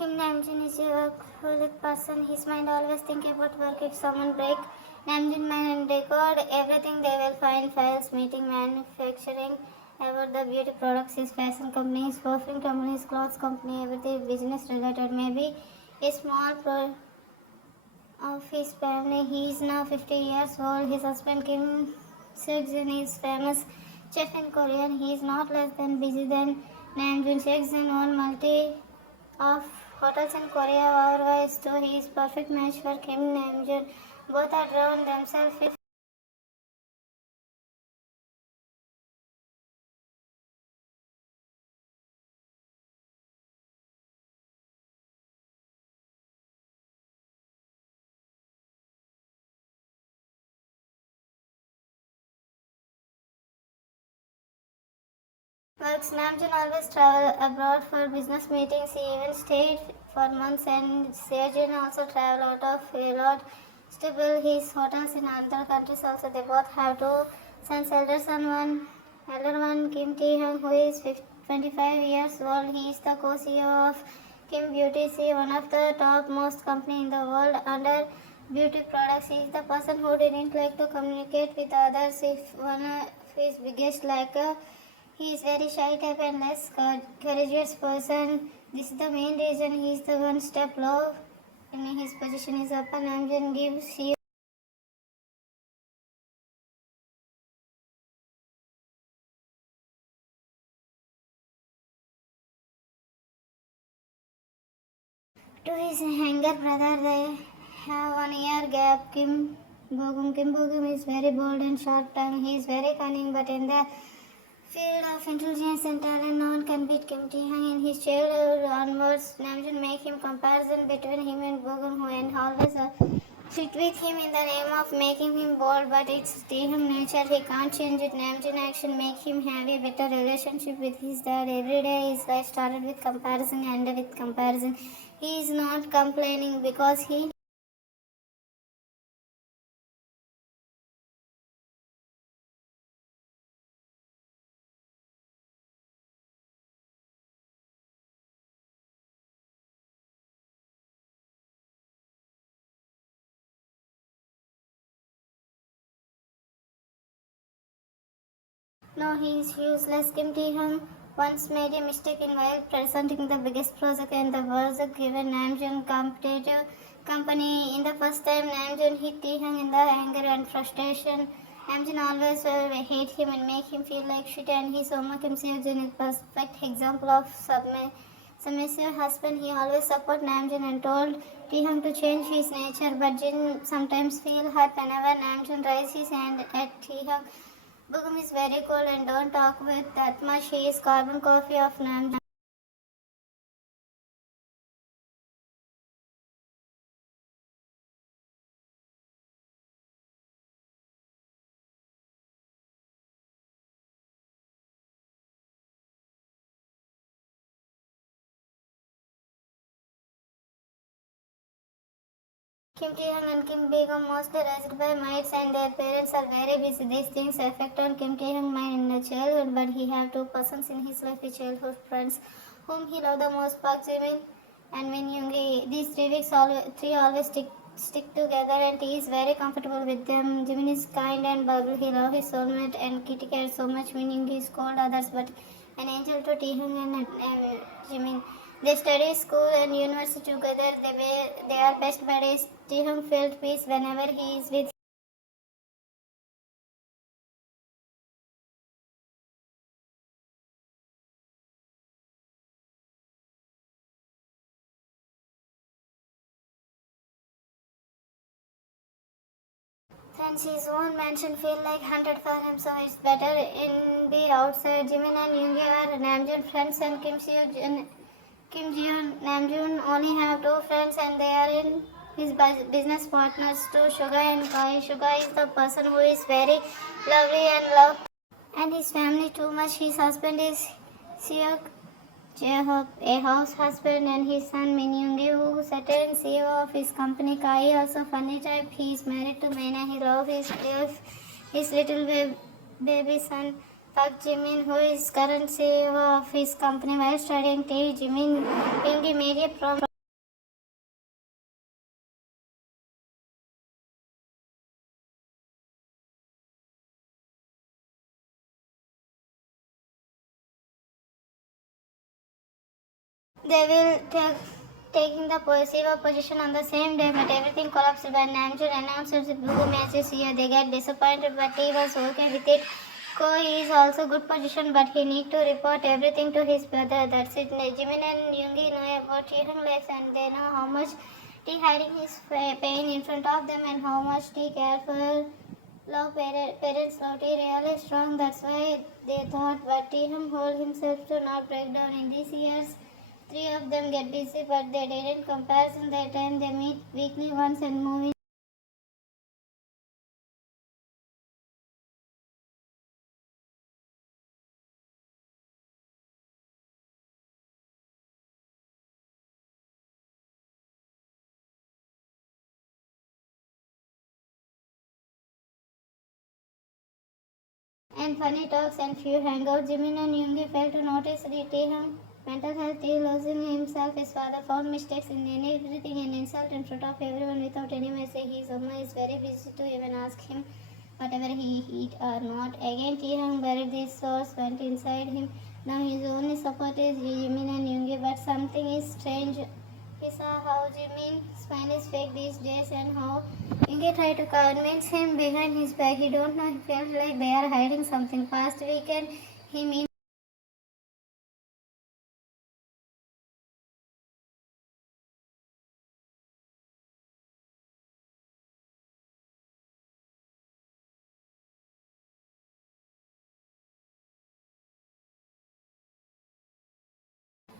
Kim Namjoon is a workaholic person. His mind always think about work. If someone break Namjoon mind record everything they will find files, meeting, manufacturing, about the beauty products, his fashion company, his perfume company, his clothes company, everything business related. Maybe a small pro of his family. He is now 50 years old. His husband Kim Taehyung is famous chef in Korea. He is not less than busy than Namjoon. Taehyung own multi of hotels in Korea. Otherwise, too, he is perfect match for Kim Namjoon. Both are drawn themselves with works. Namjoon always travel abroad for business meetings. He even stayed for months, and Sejun also travel out of a lot to build his hotels in other countries. Also, they both have two sons. Elder one Kim Taehyung, who is 25 years old. He is the co-CEO of Kim Beauty, one of the top most company in the world under beauty products. He is the person who didn't like to communicate with others. If one of his biggest he is very shy type and less courageous person. This is the main reason he is the one step low in his position is up, and Namjoon gives you to his younger brother. They have 1 year gap. Kim Bogum is very bold and sharp tongue. He is very cunning, but in the field of intelligence and talent, no one can beat Kim Taehyung. In his childhood onwards, Namjoon make him comparison between him and Bogum, who and always sit with him in the name of making him bold, but it's Taehyung nature. He can't change it. Namjoon action make him have a better relationship with his dad. Every day his life started with comparison and ended with comparison. He is not complaining because he no, he is useless. Kim Taehyung once made a mistake in while presenting the biggest project and the project given Namjoon competitive company. In the first time, Namjoon hit Taehyung in the anger and frustration. Namjoon always hate him and make him feel like shit, and his Oma Kim Seojun is perfect example of submissive husband. He always support Namjoon and told Taehyung to change his nature, but Jin sometimes feel hurt whenever Namjoon raises his hand at Taehyung. Bugum is very cold and don't talk with that much. He is carbon copy of Namjoon. Kim Taehyung and Kim become mostly raised by mates and their parents are very busy. These things affect on Kim Taehyung mind in the childhood, but he have two persons in his life, his childhood friends, whom he loved the most, Park Jimin and Min Yoongi. These three always stick together, and he is very comfortable with them. Jimin is kind and bubbly. He loves his soulmate and kitty cat so much. Min Yoongi is cold others, but an angel to Taehyung and Jimin. They study school and university together. They are best buddies. Taehyung felt peace whenever he is with friends. His own mansion feel like hunted for him, so it's better in the outside. Jimin and Yoongi are Namjoon friends, and Kim Jeon Namjoon only have two friends, and they are in his business partners too, Suga and Kai. Suga is the person who is very lovely and love, and his family too much. His husband is Seok Jae-hook, a house husband, and his son Min Yoongi, who certain CEO of his company. Kai also funny type. He is married to Maina. He loves his little baby son Park Jimin, who is current CEO of his company while studying tea. Jimin Yoongi made a promise They will taking the receiver position on the same day, but everything collapsed when Namjoon announced the blue matches here. They get disappointed, but he was okay with it. Ko is also good position, but he need to report everything to his brother. That's it. Jimin and Yoongi know about Taehyung lives, and they know how much T hiding his pain in front of them and how much T care for love parents love T really strong. That's why they thought, but Taehyung hold himself to not break down in these years. Three of them get busy, but they didn't comparison that time they meet weekly once and move. And funny talks and few hangouts. Jimin and Yoongi failed to notice Taehyung mental health. He losing himself. His father found mistakes in everything and insult in front of everyone without any mercy. His mama is very busy to even ask him whatever he eat or not. Again, Taehyung buried these thoughts, went inside him. Now his only support is Jimin and Yoongi, but something is strange. He saw how Jimin's smile is fake these days and how Yoongi tried to convince him behind his back. He don't know. He felt like they are hiding something. Past weekend, he mean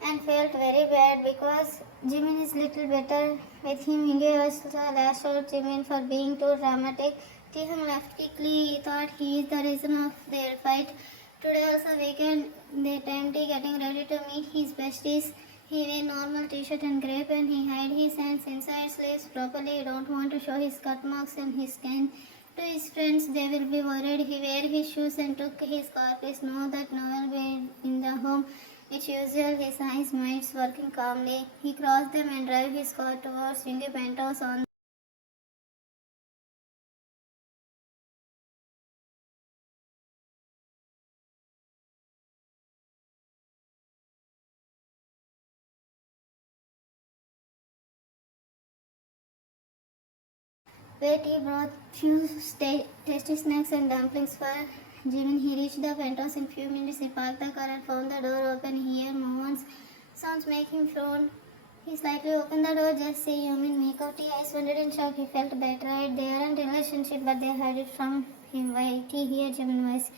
and felt very bad because Jimin is little better with him. Yoongi was lashed out Jimin for being too dramatic. Taehyung left quickly. He thought he is the reason of their fight. Today also weekend, they tempty getting ready to meet his besties. He wear normal t-shirt and grey pen. He hide his hands inside sleeves properly. He don't want to show his cut marks and his skin. To his friends, they will be worried. He wear his shoes and took his car. Please know that no one will be in the home. It's usual. His eyes mates working calmly. He crossed them and drive his car towards Yoongi penthouse on where he brought few tasty snacks and dumplings for Jimin. He reached the penthouse in few minutes. He parked the car and found the door open. He heard Mohan's sounds make him frown. He slightly opened the door, just see Yumin make out. His eyes wondered in shock. He felt betrayed. They aren't in relationship, but they hide it from him. Why? He heard Jimin voice.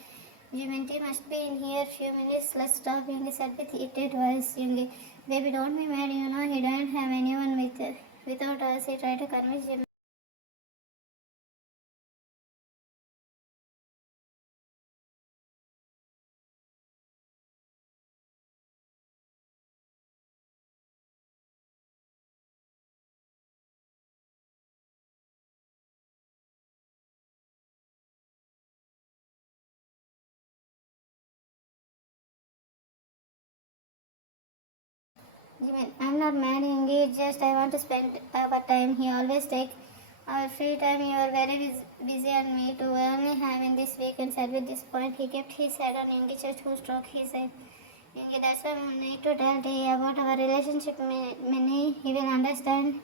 Jimin, T must be in here. Few minutes. Let's stop. Yoongi said with irritated voice. Yoongi, baby, don't be mad. You know he don't have anyone without us. He tried to convince Jimin. Jimin, I'm not mad, Yoongi. Just I want to spend our time. He always take our free time. You are very busy and me too. We only have in this weekend. Said with this point, he kept his head on Yoongi's chest, who struck his head. Yoongi, that's why we need to tell Day about our relationship. Many he will understand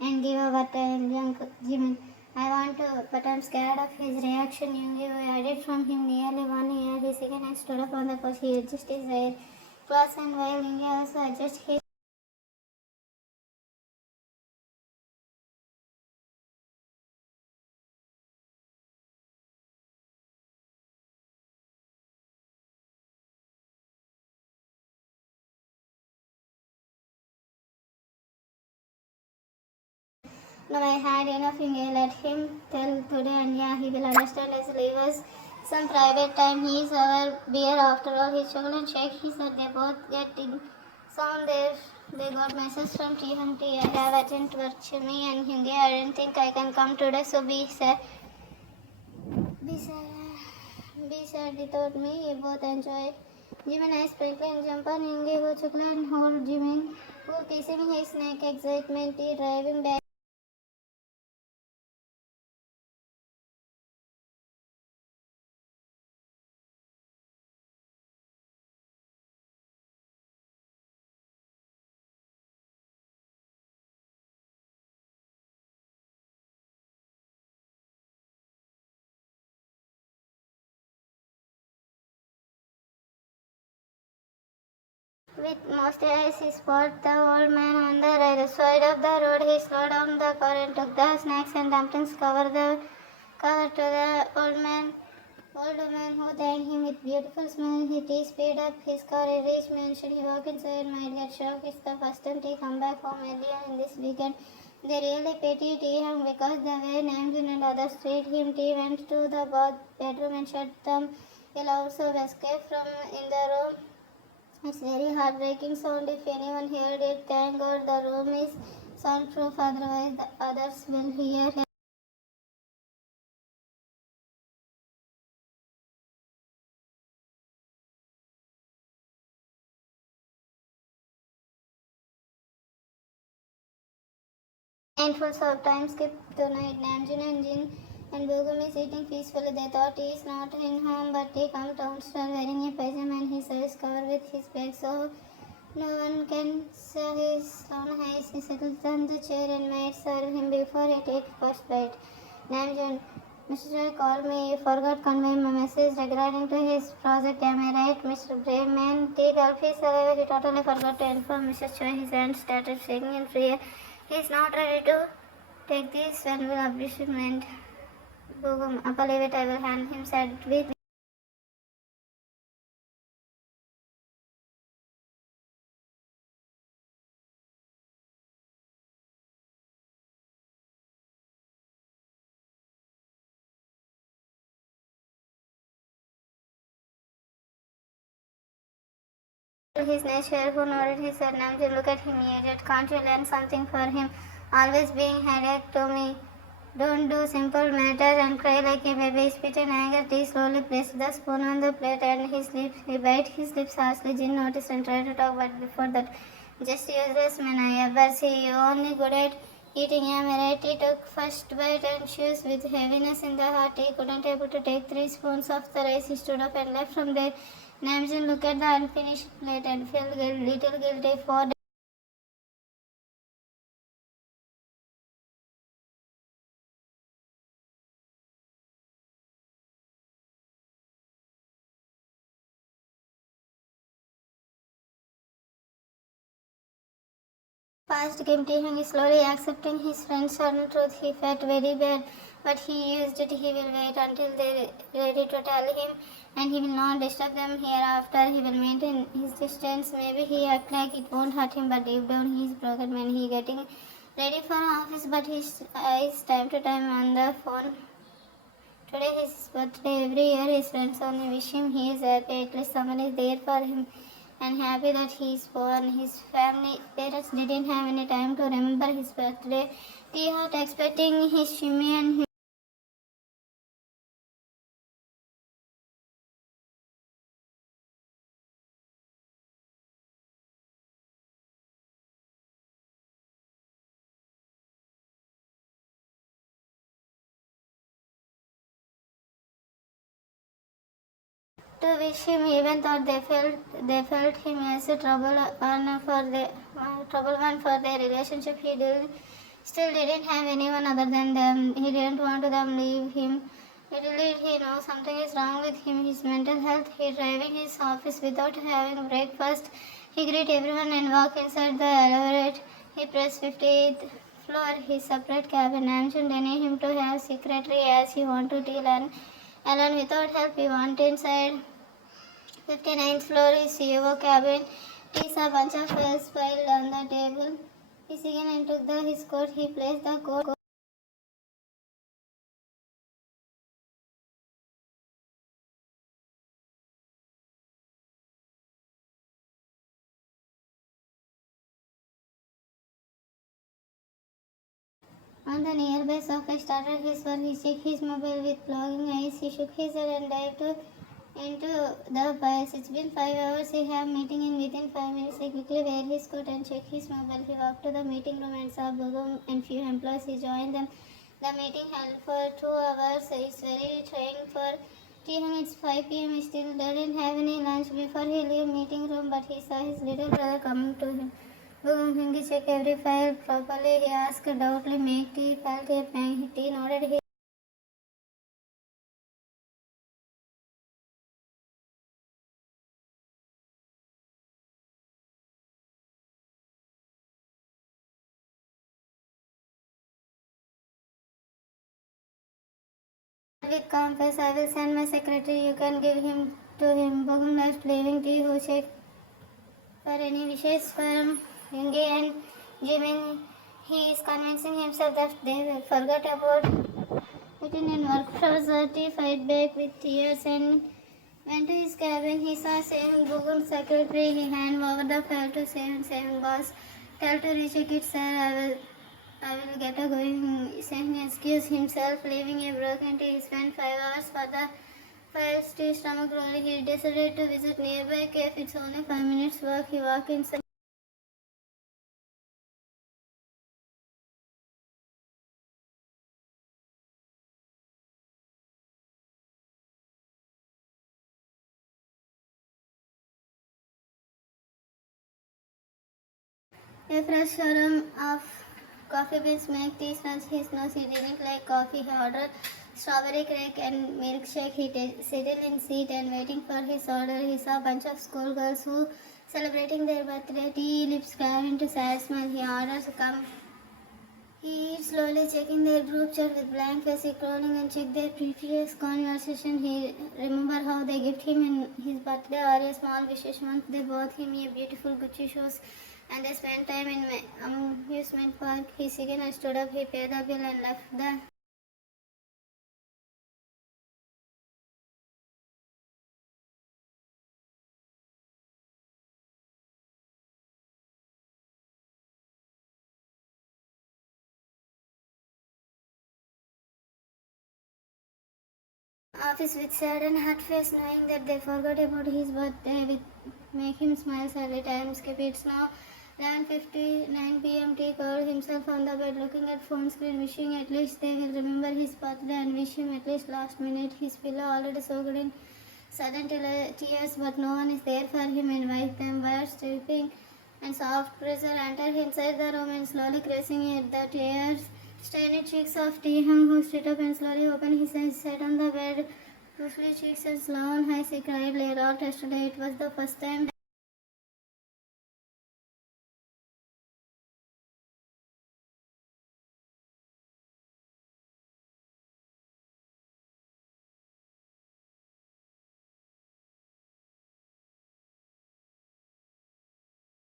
and give our time. Young Jimin, I want to, but I'm scared of his reaction. Yoongi, we heard it from him nearly 1 year. He second and stood up on the couch. He adjusted his hair. Clothes and while Yoongi also adjusted his no, I had enough. Let him tell today, and yeah, he will understand. Let's leave us some private time. He is our beer after all. He chuckled and shake. He said they both getting sound there. They got message from Taehyung. I have urgent work to me and Hyungi. I didn't think I can come today, so be sad. Be sad. Be sad without me. You both enjoy. Jimin I sprinkle and jump on Hyungi who chuckle and hold Jimin who kissing his neck. Excitement. He driving back. With most eyes, he spotted the old man on the right side of the road. He slowed down the car and took the snacks and dumplings cover to the old man. Older man who thanked him with beautiful smile. He speed up his car. He reached me and should he walk inside might get shocked. It's the first time he come back home earlier in this weekend. They really pity Taehyung because the way Namjoon and others treat him. T went to the bedroom and shut them. He'll also escape from in the room. It's very heartbreaking sound if anyone heard it. Thank God the room is soundproof, otherwise the others will hear him. Mindful of time skip tonight. Namjoon and Jin and Bogum is eating peacefully. They thought he is not in home, but he comes downstairs wearing a pajama and his eyes covered with his bag, so no one can see his long eyes. He settles on the chair and might serve him before he takes first bite. Namjoon, Mr. Choi called me. You forgot convey my message regarding to his project. Am I right, Mr. Brave Man? T. Gulfi, however, he totally forgot to inform Mr. Choi. His hand started shaking in fear. He is not ready to take this when will abusement. Bogum, Appa, leave it. I will hand him said with. His nature, who nodded his head. Namjoon, look at him, idiot. Can't you learn something for him? Always being headache to me. Don't do simple matters and cry like a baby. Spit in anger. He slowly placed the spoon on the plate and he bit his lips harshly. Jin noticed and tried to talk, but before that, just useless man I ever see. You only good at eating. Am I right? He took first bite and chews with heaviness in the heart. He couldn't able to take 3 spoons of the rice. He stood up and left from there. Namjoon looked at the unfinished plate and felt little guilty for past Kim Taehyung is slowly accepting his friend's sudden truth. He felt very bad, but he used it. He will wait until they are ready to tell him, and he will not disturb them hereafter. He will maintain his distance. Maybe he act like it won't hurt him, but deep down he is broken when he getting ready for office. But his eyes time to time on the phone. Today is his birthday. Every year his friends only wish him he is happy. At least someone is there for him and happy that he is born. His family parents didn't have any time to remember his birthday. They are expecting his shimmy and to wish him even though they felt him as a trouble one for their relationship. Still didn't have anyone other than them. He didn't want to them leave him. Little did he know something is wrong with him. His mental health. He driving his office without having breakfast. He greet everyone and walk inside the elevator. He pressed 50th floor. His separate cabin. Namjoon denied him to have secretary as he wanted to learn alone without help. He went inside 59th floor is CEO cabin. He saw a bunch of files piled on the table. He again and took his coat. He placed the coat on the nearby sofa. Started his work. He checked his mobile with longing eyes. He shook his head and dived into the files. It's been 5 hours. He have meeting in within 5 minutes. He quickly wear his coat and check his mobile. He walked to the meeting room and saw Bogum and few employees. He joined them. The meeting held for 2 hours. It's very trying for Taehyung. It's 5 p.m. He still didn't have any lunch before he leave meeting room, but he saw his little brother coming to him. Bogum he checked every file properly. He asked doubtfully, make tea, felt a pang. Tea nodded. He with calm face, I will send my secretary. You can give him to him. Bogum left, leaving Taekook check for any wishes from Yoongi and Jimin. He is convincing himself that they will forget about it in work. Prabhaswati fight back with tears and went to his cabin. He saw Sehun Bogum's secretary. He handed over the file to Sehun. Sehun boss, tell to recheck it, sir. I will get a going. Sehun excused himself, leaving a broken tea. He spent 5 hours for the files to his stomach rolling. He decided to visit nearby cave. It's only 5 minutes walk. He walked inside. A fresh aroma of coffee beans make tea smell his nose. He didn't like coffee. He ordered strawberry cake and milkshake. He settled in seat and waiting for his order. He saw a bunch of schoolgirls who celebrating their birthday. Tea lips came into sad smile. He orders come. He eats slowly, checking their group chat with blank face. He crawling and checked their previous conversation. He remember how they gift him in his birthday or a small wishes month. They bought him a beautiful Gucci shoes and they spent time in amusement park. He again and stood up. He paid the bill and left the office with sad and hurt face, knowing that they forgot about his birthday. With make him smile every time. Skip it's now 11:59 p.m. He called himself on the bed, looking at phone screen, wishing at least they will remember his birthday and wish him at least last minute. His pillow already soaked in sudden tears, but no one is there for him and wipe them. Birds chirping and soft pressure entered inside the room and slowly caressing at the tears. Stained cheeks of Taehyung, who stood up and slowly opened his eyes, sat on the bed. Puffy cheeks and slow eyes. He cried later out yesterday. It was the first time.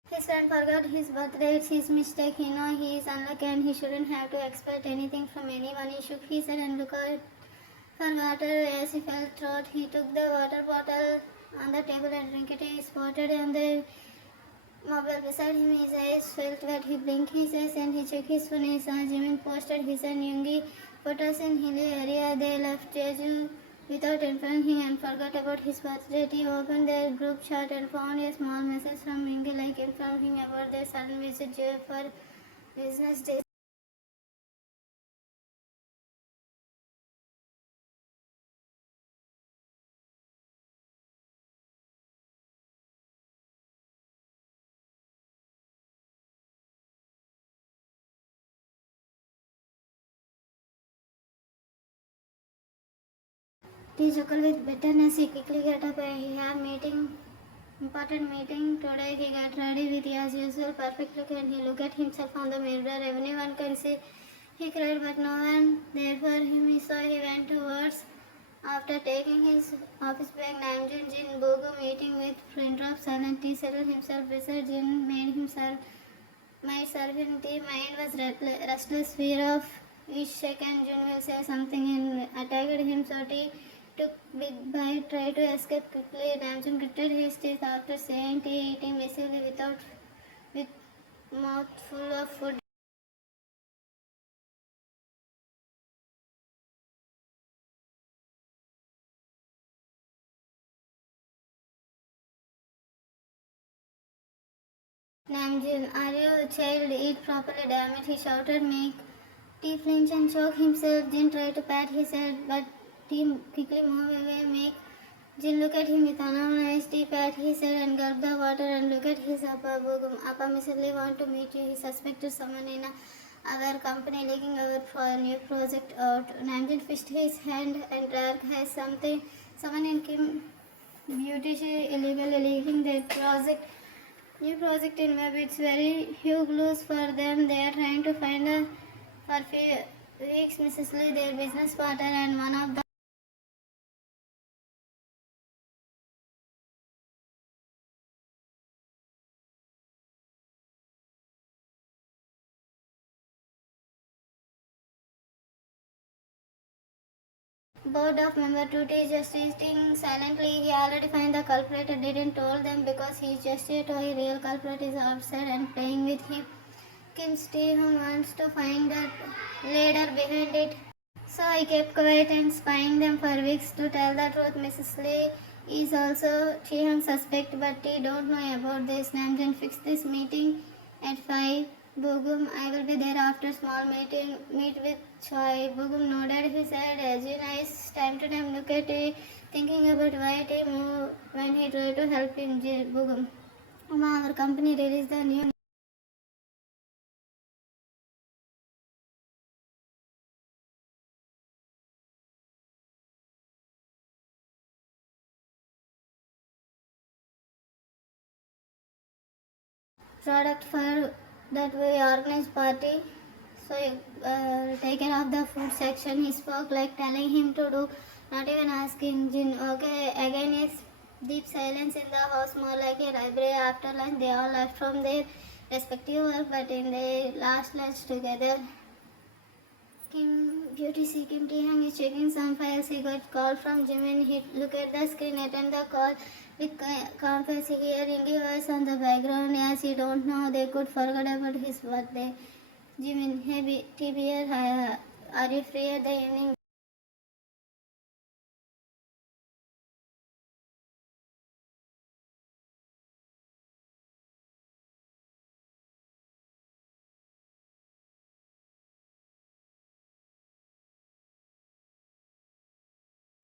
His friend forgot his birthday. It's his mistake. He knows he is unlucky and he shouldn't have to expect anything from anyone. He shook his head and looked for water as he felt throat. He took the water bottle on the table and drank it. He spotted on the mobile beside him. His eyes felt wet. He blinked his eyes and he checked his phone. He saw Jimin posted his and Yoongi photos in hilly area. They left Jeju without informing him and forgot about his birthday. He opened their group chat and found a small message from Yoongi like informing him about their sudden visit Jeju for business days. He chuckled with bitterness. He quickly got up. He had important meeting today. He got ready with as usual perfect look and he looked at himself on the mirror. Everyone can see. He cried, but no one there for him. So he went towards. After taking his office bag, Namjoon Jin Bogo meeting with friend of silent. He settled himself beside Jin, made serve him tea. Mind was restless, fear of each second Jin will say something and attacked him. So tea took big bite, tried to escape quickly. Namjoon gritted his teeth after saying tea, eating massively with mouth full of food. Namjoon, are you child? Eat properly, damn it, he shouted. Make tea flinch and choke himself. Jin tried to pat his head, but tea quickly moved away. Make Jin look at him with alarmed eyes. Tea pat his head and gulped the water and look at his Appa Bogum. Appa immediately want to meet you. He suspected someone in our company leaking our for a new project out. Namjoon fished his hand and Dark has someone in Kim Beauty illegally leaking their project. New project in web. It's very huge loss for them. They are trying to find a for few weeks Mrs. Lee, their business partner and one of the Board of member Tutti just sitting silently. He already find the culprit, didn't told them because he just a toy. Real culprit is outside and playing with him. Kim Taehyung wants to find the leader behind it. So I kept quiet and spying them for weeks to tell the truth. Mrs. Lee is also Taehyung suspect, but he don't know about this. Namjoon fixed this meeting at 5. Bogum, I will be there after small meeting. Meet with Choi. Bogum nodded. He said, Jin, is time to time look at it, thinking about why he moved when he tried to help him. Bogum. Our company released the new product for that we organized party. So take care of the food section. He spoke like telling him to do, not even asking Jin. Okay, again is deep silence in the house, more like a library. After lunch, they all left from their respective work, but in their last lunch together. Kim Taehyung is checking some files. He got call from Jimin. He looked at the screen, attend the call with confess hearing a voice on the background. As he don't know, they could forget about his birthday. Jimin, hey TBR, are you free at the evening?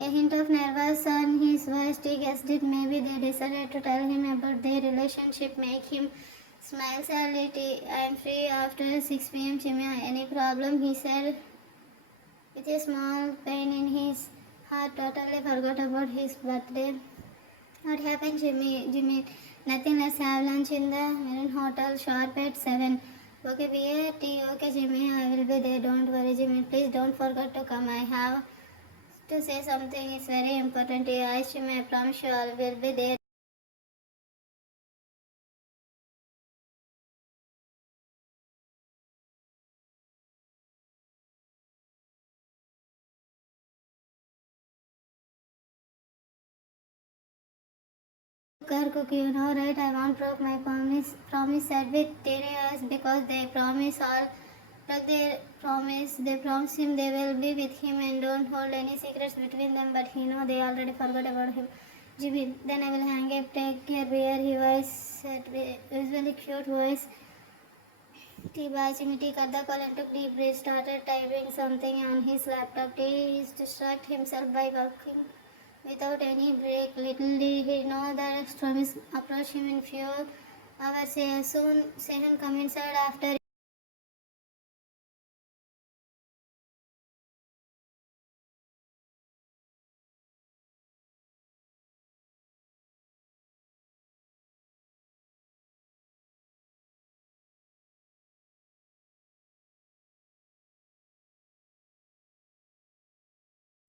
A hint of nervous on his voice. He guessed it. Maybe they decided to tell him about their relationship, make him smile sadly. I'm free after 6 p.m. Jimmy, any problem? He said with a small pain in his heart. Totally forgot about his birthday. What happened, Jimmy? Jimmy, nothing. Let's have lunch in the Marin Hotel sharp at 7. Okay, beer, tea. Okay, Jimmy, I will be there. Don't worry, Jimmy. Please don't forget to come. I have to say something. It's very important. I Jimmy, I promise you I will be there. Cook, you know, right? I won't broke my promise said with tears because they promise all. Like they promise him they will be with him and don't hold any secrets between them. But he know they already forgot about him. Jimmy, then I will hang up. Take care, bear. He voice said, usually cute voice. T-Bye, Jimmy T cut the call and took deep breath. Started typing something on his laptop. T is distract himself by working without any break. Little did he know that extremists approach him in few hours. Soon, Sehan come inside after.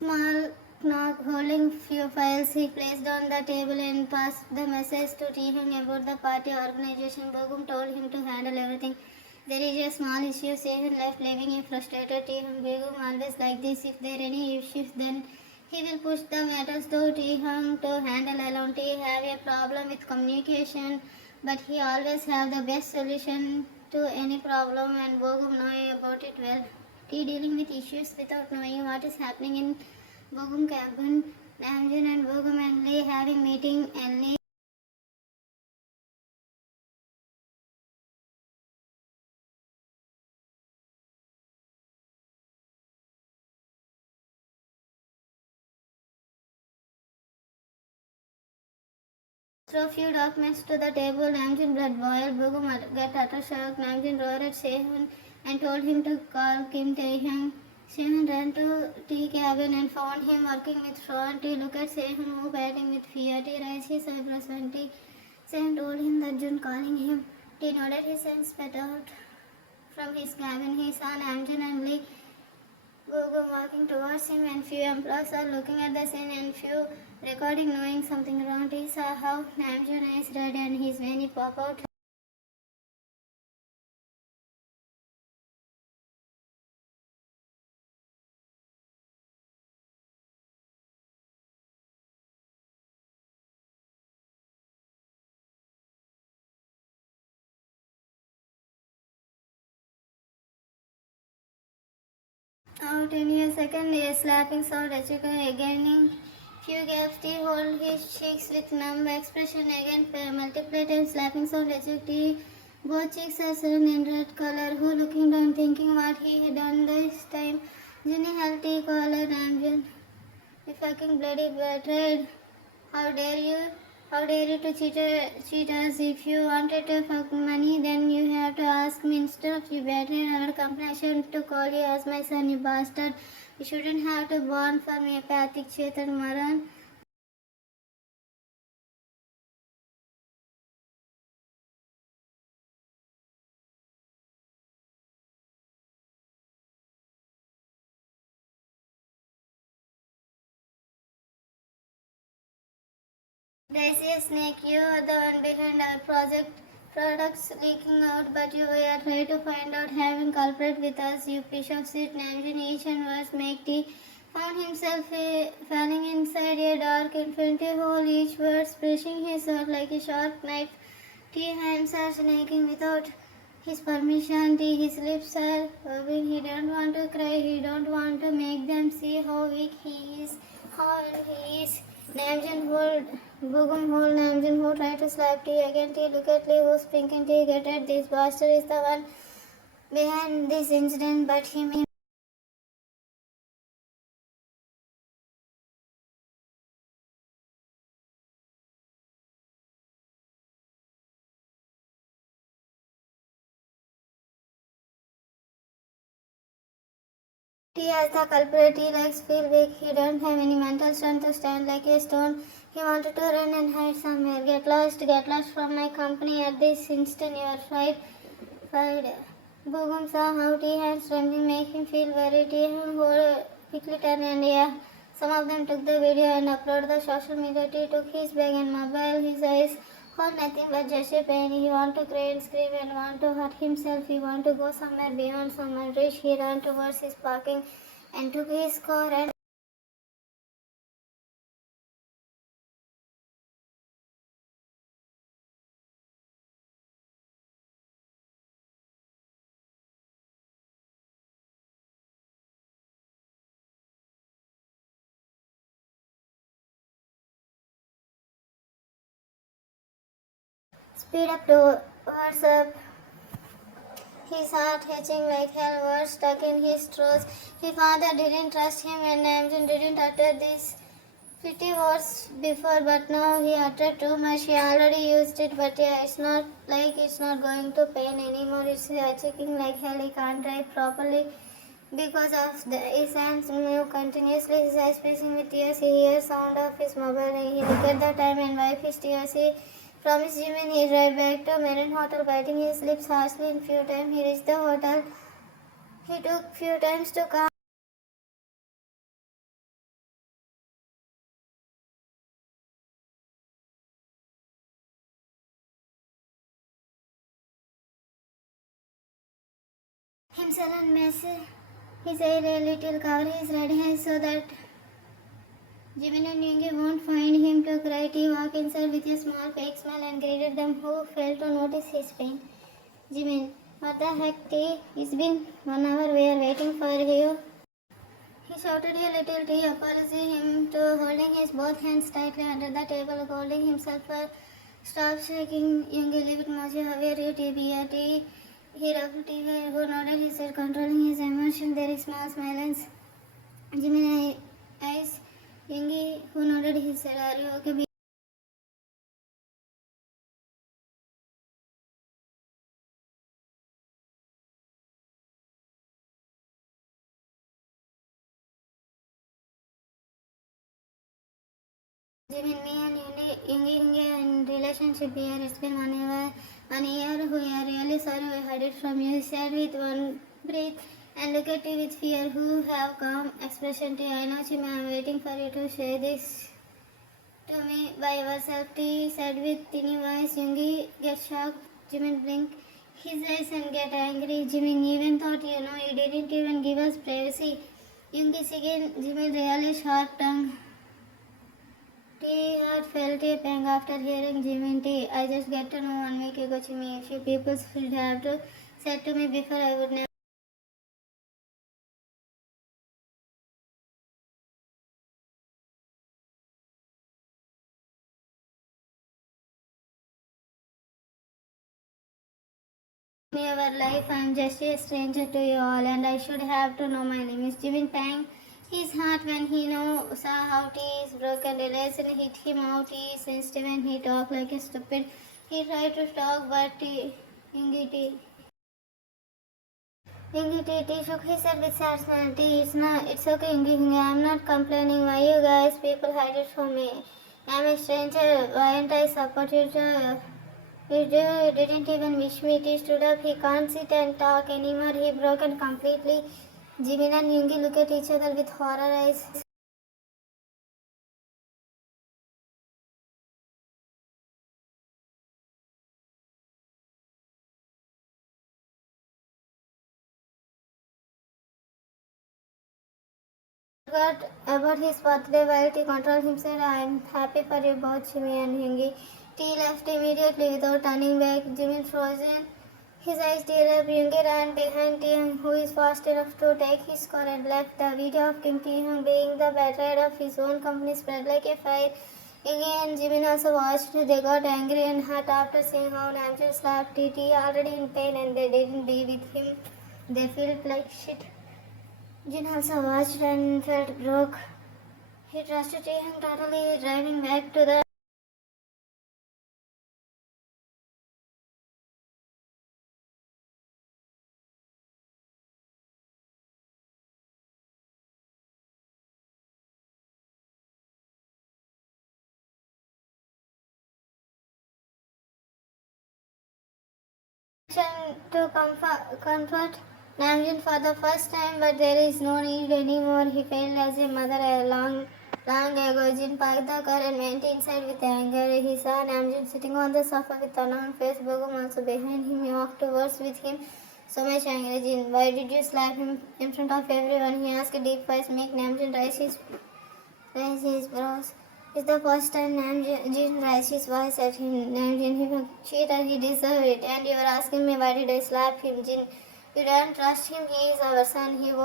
Small knock holding few files he placed on the table and passed the message to Taehyung about the party organization. Bogum told him to handle everything. There is a small issue. Taehyung left leaving a frustrated Taehyung. Bogum always like this. If there are any issues, then he will push the matters to Taehyung to handle alone. He have a problem with communication, but he always have the best solution to any problem and Bogum know about it well. He dealing with issues without knowing what is happening in Bogum cabin. Namjoon and Bogum and Lee having meeting and Lee throw few documents to the table. Namjoon blood boiled. Bogum got utter shock. Namjoon roared at Sehun and told him to call Kim Taehyung. Sehun ran to tea cabin and found him working with Sean. He looked at Sehun who batting with fear. He raised his eyebrows when Sehun told him that Jun calling him. He nodded his hands spat out from his cabin. He saw Namjoon and Lee Gogo walking towards him and few employees are looking at the scene and few recording knowing something wrong. He saw how Namjoon is red and his veiny pop out. out in a second, a slapping sound again. Few gaps, he hold his cheeks with numb expression again. Multiple times, slapping sound ejected. Both cheeks are sudden in red color. Who looking down, thinking what he had done this time? Jenny held tea collar, Ramjan. You fucking bloody betrayed. How dare you? How dare you to cheat us? If you wanted to fuck money, then you have to ask me instead of you betrayed our company. I shouldn't to call you as my son, you bastard. You shouldn't have to born for me, apathic Chetan Maran. Daisy snake, you are the one behind our products leaking out, but you are trying to find out having culprit with us, you piece of shit. Namjoon each and words make tea. Found himself falling inside a dark infinity hole, each word brushing his heart like a sharp knife. Tea hands are snaking without his permission. Tea, his lips are moving. He don't want to cry. He don't want to make them see how weak he is. How he is. Namjoon hold, Bugum hold Namjoon who tried to slap Tea again. Tea look at Lee who's pinking Tea. Get it? This bastard is the one behind this incident, but he may. He has the culprit, he likes feel weak, he don't have any mental strength to stand like a stone. He wanted to run and hide somewhere. Get lost from my company at this instant. You are fried. Bogum saw how tea hands trembling make him feel worried. Tea hand quickly turned and yeah, some of them took the video and uploaded the social media. Tea took his bag and mobile, his eyes hold nothing but just a pain. He want to cry and scream and want to hurt himself. He want to go somewhere beyond someone rich. He ran towards his parking and took his car and speed up towards up. His heart hitching like hell, words stuck in his throat. His father didn't trust him and Namjoon didn't utter these pretty words before, but now he uttered too much. He already used it, but yeah, it's not like it's not going to pain anymore. It's checking like hell. He can't drive properly because of his hands move continuously. His eyes piercing with tears. He hears sound of his mobile. He look at the time and wipe his tears. He promised Jimin he drive back to Marine Hotel, biting his lips harshly. In few times he reached the hotel. He took few times to calm himself and mess his hair a little, cover his red hair so that Jimin and Yoongi won't find him to cry. He walked inside with a small fake smile and greeted them who failed to notice his pain. Jimin, what the heck, T? It's been 1 hour. We are waiting for you. He shouted a little. T apologized him to holding his both hands tightly under the table, holding himself for stop shaking. Yoongi leave it much. How are you, T? T? He rubbed T who nodded his head, controlling his emotion. There is small silence. Jimin eyes. Yoongi who nodded his head. Are you okay? Jimin, me and Yoongi in relationship here. It's been 1 year. We are really sorry we hid it from you. He said with one breath and look at you with fear. Who have calm expression to you. I know, Jimin, I am waiting for you to share this to me by yourself. He said with tiny voice. Yoongi get shocked. Jimin blink his eyes and get angry. Jimin even thought you didn't even give us privacy. Yoongi again. Jimin really sharp tongue. T had felt a pang after hearing Jimin T. I just get to know 1 week ago, Jimmy. If you people should have to said to me before, I would never. In your life, I am just a stranger to you all, and I should have to know my name is Jimin Pang. His heart when he saw how tea is broken, realized hit him out. He is sensitive and he talked like a stupid. He tried to talk, but Ingi shook his head with sadness. It's okay, Ingi. I'm not complaining. Why you guys people hide it from me? I'm a stranger. Why aren't I supported? He didn't even wish me. He stood up. He can't sit and talk anymore. He broken completely. Jimin and Yungi look at each other with horror eyes. Forgot about his birthday while he controlled himself. I'm happy for you both, Jimmy and Yungi. T left immediately without turning back. Jimin frozen. His eyes teared up. Yungi ran behind Taehyung, who is fast enough to take his score and left. The video of Kim Taehyung being the betrayer of his own company spread like a fire. Yungi and Jimin also watched. They got angry and hurt after seeing how Namjoon slapped TT already in pain and they didn't be with him. They felt like shit. Jin also watched and felt broke. He trusted Taehyung totally, driving back to the to comfort Namjoon for the first time, but there is no need anymore. He failed as a mother long ago. Jin parked the car and went inside with anger. He saw Namjoon sitting on the sofa with unknown face. Bogum also behind him. He walked towards with him. So much anger. Jin, why did you slap him in front of everyone? He asked. Deep voice make Namjoon raise his brows. It's the first time Namjoon raised his voice at him. Namjoon, he was cheater, he deserved it. And you are asking me why did I slap him, Jin? You don't trust him, he is our son. He won't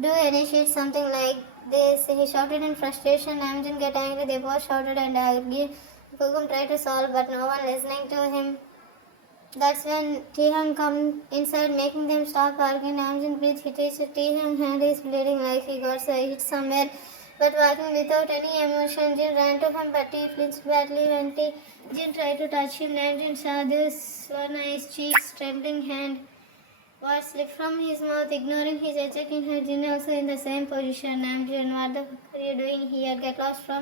do any shit, something like this. He shouted in frustration. Namjoon get angry. They both shouted and argued. Pugum tried to solve, but no one listening to him. That's when Taehyung come inside, making them stop arguing. Namjoon breathed. He touched Taehyung's hand is bleeding like he got hit somewhere. But walking without any emotion, Jin ran to him, but he flinched badly when Jin tried to touch him. Namjoon saw this one eyes, cheeks, trembling hand. Words slipped from his mouth, ignoring his ejecting her. Jin also in the same position. Namjoon, what the fuck are you doing here? Get lost from.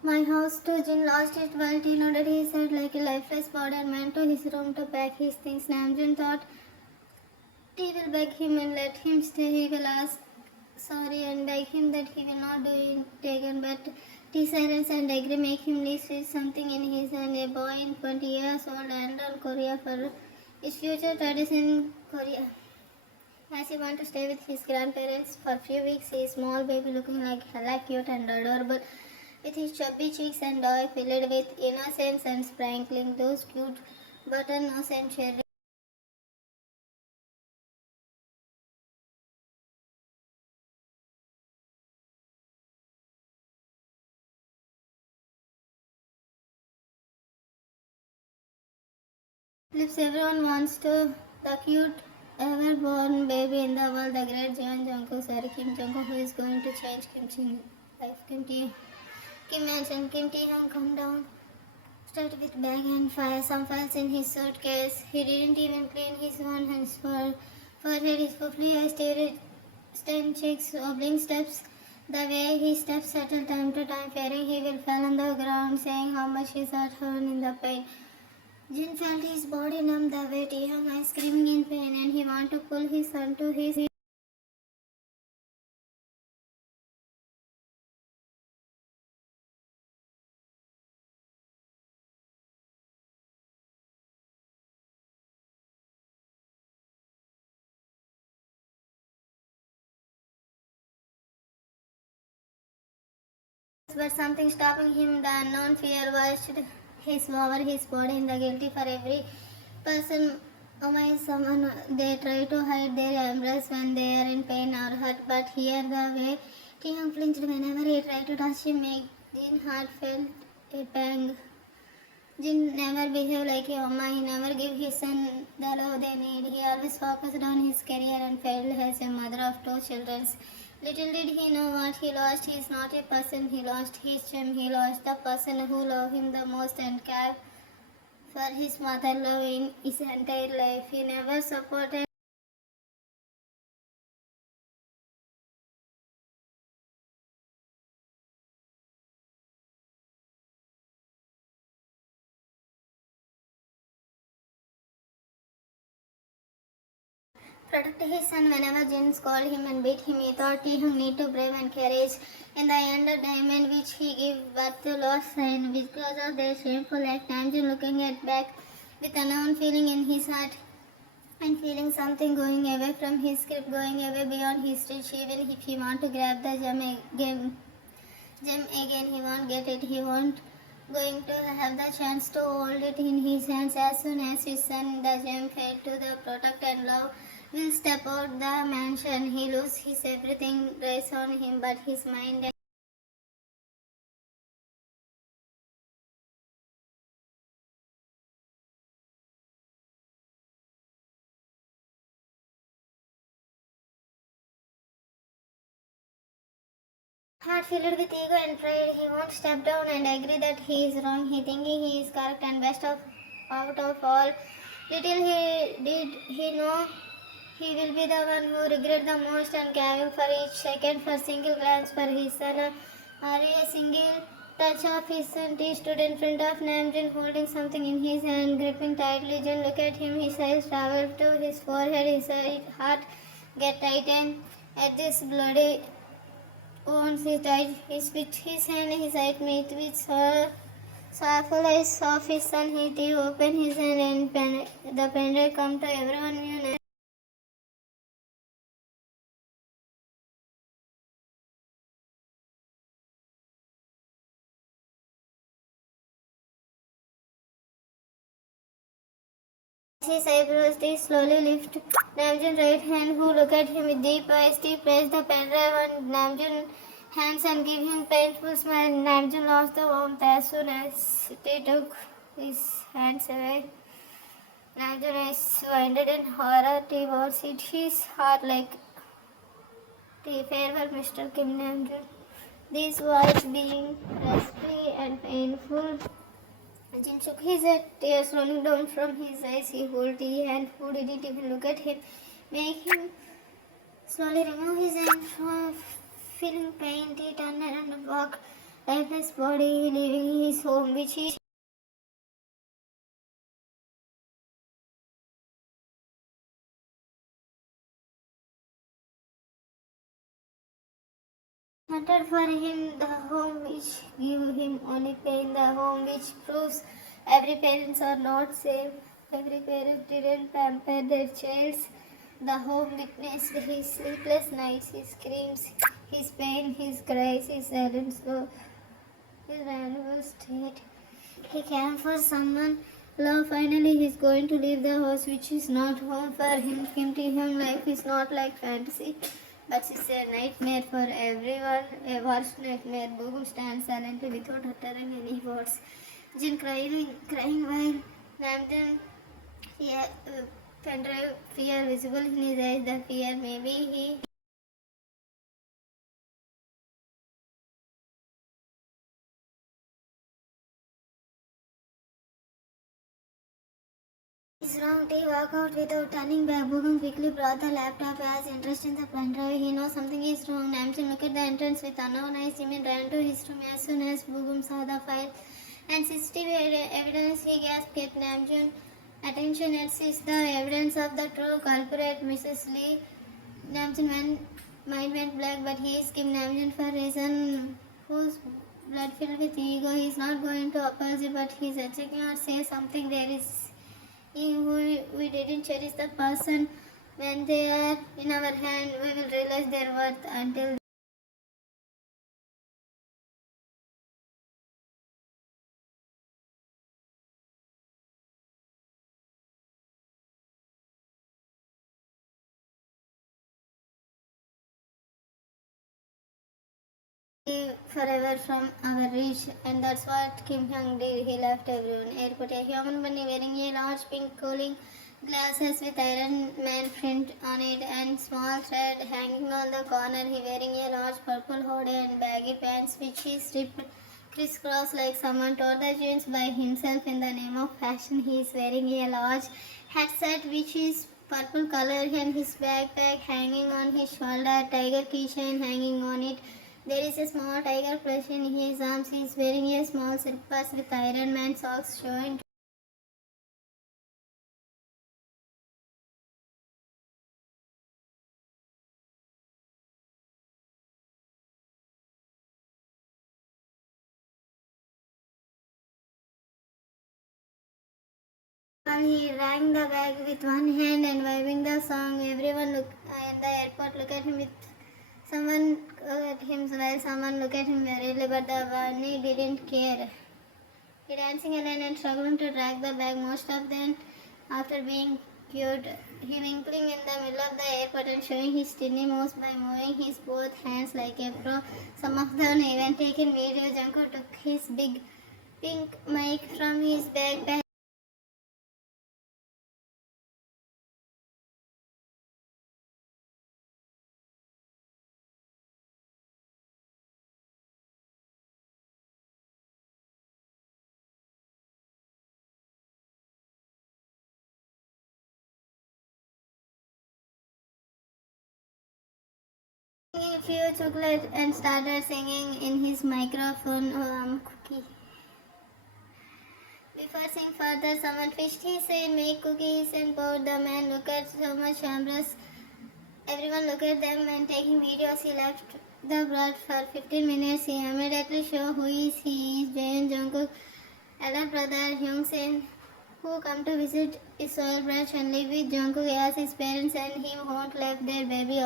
My house too. Jin lost it while he nodded his head like a lifeless body and went to his room to pack his things. Namjoon thought he will beg him and let him stay. He will ask sorry and beg him that he will not do it again. But T silence and agree make him leave with something in his hand. A boy in 20 years old and on Korea for his future studies in Korea. As he wants to stay with his grandparents for a few weeks, he is small baby looking like hella cute and adorable. With his chubby cheeks and eye filled with innocence and sprinkling those cute button nose and cherry. Lips everyone wants to. The cute ever born baby in the world, the great Kim Jongko, who is going to change Kim Ching life. Kim mentioned Kim Taehyung come down. Started with bag and some files in his suitcase. He didn't even clean his own hands for forehead. His puffy eyes stained cheeks, wobbling steps. The way he steps settled time to time, fearing he will fall on the ground, saying how much he hurt her in the pain. Jin felt his body numb the way Taehyung was screaming in pain and he wanted to pull his son to his but something stopping him. The unknown fear washed over his body in the guilty for every person. Oh my, someone they try to hide their embrace when they are in pain or hurt, but here the way Taehyung flinched whenever he tried to touch him made Jin's heart felt a pang. Jin never behaved like a Oma. He never gave his son the love they need. He always focused on his career and failed as a mother of two children. Little did he know what he lost. He is not a person. He lost his gem. He lost the person who loved him the most and cared for his mother love in his entire life. He never supported. Protect his son whenever Jin scolded him and beat him. He thought he need to brave and courage. In the end, the diamond which he gave birth to lost sign because of their shameful act. Namjoon looking at back with a unknown feeling in his heart and feeling something going away from his script, going away beyond his reach. Even if he want to grab the gem again, he won't get it. He won't going to have the chance to hold it in his hands. As soon as his son the gem fell to the protect and love will step out the mansion. He loses his everything rests on him, but his mind heart filled with ego and pride. He won't step down and agree that he is wrong. He thinking he is correct and best of out of all. Little he did he know he will be the one who regret the most and craving for each second for single glance for his son or a single touch of his son. He stood in front of Namjoon holding something in his hand, gripping tightly. Jin looked at him, his eyes traveled to his forehead, his heart get tightened at this bloody wounds. He tied his hand, his eyes met with her sorrowful eyes of his son. He opened his hand and the pendant come to everyone knew. His eyebrows did slowly lift. Namjoon's right hand, who looked at him with deep eyes, he placed the pendrive on Namjoon's hands and gave him a painful smile. Namjoon lost the warmth as soon as he took his hands away. Namjoon is winded in horror. He was hit his heart like the farewell, Mr. Kim Namjoon. This was being raspy and painful. Jin shook his head, tears rolling down from his eyes. He held the hand who didn't even look at him. Make him slowly remove his hand from feeling pain. He turned around and walked lifeless body, leaving his home, which he hunted for him, the home which gave him only pain, the home which proves every parents are not same. Every parent didn't pamper their childs. The home witnessed his sleepless nights, his screams, his pain, his cries, his silent slow, his random state. He came for someone love. Finally, he's going to leave the house, which is not home for him. Kim Taehyung life is not like fantasy, but it's a nightmare for everyone. A worst nightmare. Bogum stands silently without uttering any words. Jin crying while Namjoon, yeah, pendrive fear visible in his eyes. The fear, maybe he is wrong. They walk out without turning back. Bogum quickly brought the laptop as interest in the pendrive. He knows something is wrong. Namjoon looked at the entrance with unknown eyes. Jimin ran to his room as soon as Bogum saw the file and CCTV evidence. He gasped at Namjoon. Attention, it is the evidence of the true culprit, Mrs. Lee. Namjoon mind went black, but he is Kim Namjoon for reason whose blood filled with ego. He is not going to apologize, but he is checking or say something. There is we didn't cherish the person. When they are in our hand, we will realize their worth. Until forever from our reach, and that's what Kim Taehyung did. He left everyone. Airport, a human bunny wearing a large pink cooling glasses with Iron Man print on it and small thread hanging on the corner. He wearing a large purple hoodie and baggy pants which he stripped crisscross like someone tore the jeans by himself in the name of fashion. He is wearing a large headset which is purple color and his backpack hanging on his shoulder, tiger keychain hanging on it. There is a small tiger plush in his arms. He is wearing a small slippers with Iron Man socks showing. And he rang the bag with one hand and waving the song. Everyone in the airport look at him with someone at him while someone look at him worriedly, but the bunny didn't care. He dancing alone and struggling to drag the bag. Most of them, after being cute, he winkling in the middle of the airport and showing his tiny moves by moving his both hands like a pro. Some of them even taken video. Jungkook took his big pink mic from his backpack. A few chocolate and started singing in his microphone cookie. Before saying further, someone fished. He said, "Make cookies," and poured. The man looked at so much embarrassed. Everyone looked at them and taking videos. He left the broad for 15 minutes. He immediately showed who is he is Jaehyun Jungkook, elder brother Hyung Sen, who come to visit his soil branch and live with Jungkook as his parents and him won't left their baby.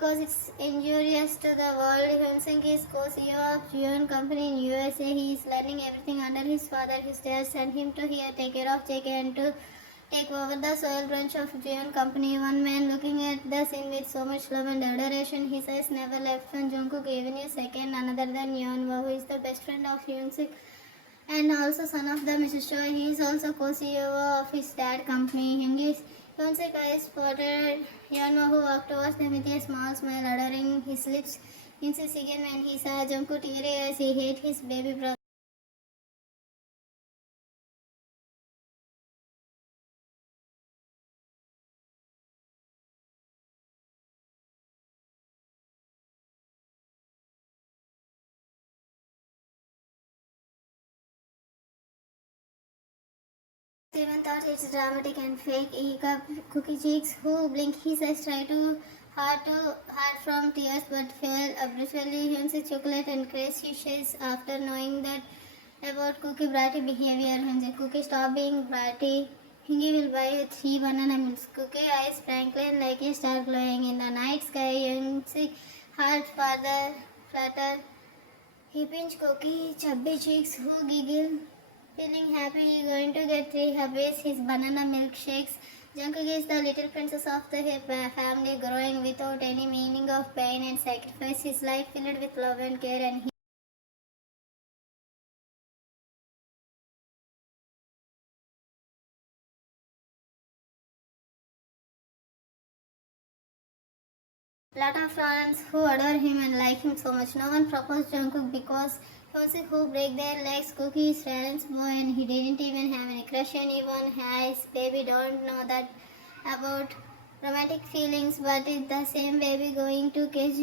Because it's injurious to the world. Hyunsung is co-CEO of Jion company in USA. He is learning everything under his father. His dad sent him to here take care of JK and to take over the soil branch of Jion company. One man looking at the scene with so much love and adoration. His eyes never left from Jungkook even a second. Another than Yeonwoo, who is the best friend of Hyunsung and also son of the Mrs. Choi. He is also co-CEO of his dad company. Hyunsuk eyes spotted Yeonwoo, who walked towards them with a small smile, adoring his lips. Hyunsuk again when he saw Jungkook teary as he hate his baby brother. Even thought it's dramatic and fake. He got cookie cheeks who blink his eyes, try hard from tears but fail abruptly. Hyunsuk chocolate and crazy shades after knowing that about cookie bratty behavior. Hyunsuk cookie stop being bratty. Hingy will buy you 3 banana milks. Cookie eyes sparkling like a star glowing in the night sky. Hyunsuk heart farther flutter. He pinched Cookie chubby cheeks who giggle. Feeling happy he going to get 3 hubbies, his banana milkshakes. Jungkook is the little princess of the family growing without any meaning of pain and sacrifice. His life filled with love and care and lot of fans who adore him and like him so much. No one proposed Jungkook because Hyunsuk who break their legs. Cookie is Terrence's boy and he didn't even have any crush on anyone. His baby don't know that about romantic feelings, but it's the same baby going to cage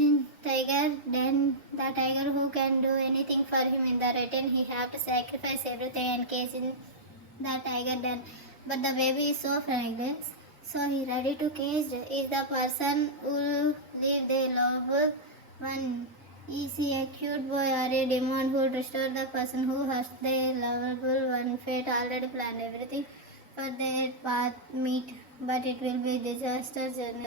tiger. Then the tiger who can do anything for him in the return he have to sacrifice everything and cage in the tiger then. But the baby is so fragrant. So he ready to cage is the person who leave the lovable one. Is he a cute boy or a demon who restore the person who hurts the lovable one? Fate already planned everything for their path meet, but it will be a disaster journey.